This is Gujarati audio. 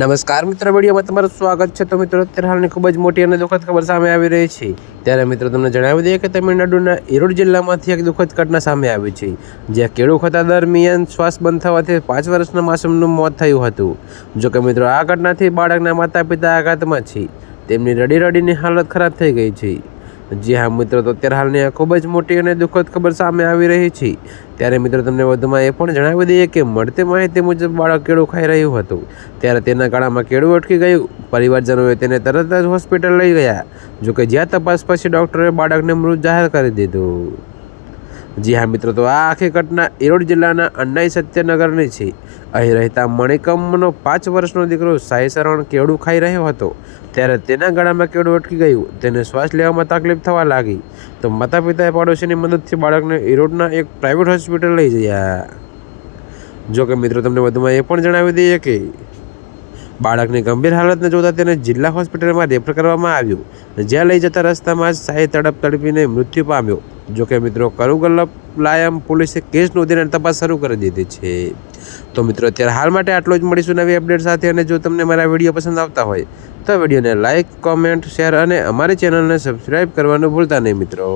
નમસ્કાર મિત્રો, વિડીયોમાં તમારું સ્વાગત છે। તો મિત્રો, અત્યારે હાલની ખૂબ જ મોટી અને દુઃખદ ખબર સામે આવી રહી છે। ત્યારે મિત્રો તમને જણાવી દઈએ કે તમિલનાડુના ઈરોડ જિલ્લામાંથી એક દુઃખદ ઘટના સામે આવી છે, જ્યાં કેળું ખાતા દરમિયાન શ્વાસ બંધ થવાથી 5 વર્ષના માસૂમનું મોત થયું હતું। જોકે મિત્રો, આ ઘટનાથી બાળકના માતા પિતા આઘાતમાં છે, તેમની રડી રડીની હાલત ખરાબ થઈ ગઈ છે। જી હા મિત્રો, તો અત્યારે હાલની આ ખૂબ જ મોટી અને દુઃખદ ખબર સામે આવી રહી છે। ત્યારે મિત્રો તમને વધુમાં એ પણ જણાવી દઈએ કે મળતી માહિતી મુજબ બાળક કેળું ખાઈ રહ્યું હતું, ત્યારે તેના ગળામાં કેળું અટકી ગયું। પરિવારજનોએ તેને તરત જ હોસ્પિટલ લઈ ગયા, જોકે જ્યાં તપાસ પછી ડૉક્ટરે બાળકને મૃત જાહેર કરી દીધું। જી હા મિત્રો, તો આ આખી ઘટના ઈરોડ જિલ્લાના અન્નાઈ સત્યનગરની છે। અહીં રહેતા મણિકમનો 5 વર્ષનો દીકરો સાઈ શરણ કેળું ખાઈ રહ્યો હતો, ત્યારે તેના ગળામાં કેળું અટકી ગયું। તેને શ્વાસ લેવામાં તકલીફ થવા લાગી, તો માતા પિતાએ પાડોશીની મદદથી બાળકને ઈરોડના એક પ્રાઇવેટ હોસ્પિટલ લઈ ગયા। જોકે મિત્રો તમને વધુમાં એ પણ જણાવી દઈએ કે બાળકની ગંભીર હાલતને જોતા તેને જિલ્લા હોસ્પિટલમાં રેફર કરવામાં આવ્યું, જ્યાં લઈ જતા રસ્તામાં જ સાઈ તડપીને મૃત્યુ પામ્યો। જોકે મિત્રો, કરુગલ્લાયમ પોલીસે કેસ નોંધીને તપાસ શરૂ કરી દીધી છે। તો મિત્રો, અત્યારે હાલ માટે આટલો જ। મળીશું નવી અપડેટ સાથે, અને જો તમને મારા વિડીયો પસંદ આવતા હોય તો વિડીયોને લાઇક, કોમેન્ટ, શેર અને અમારી ચેનલને સબસ્ક્રાઈબ કરવાનું ભૂલતા નહીં મિત્રો।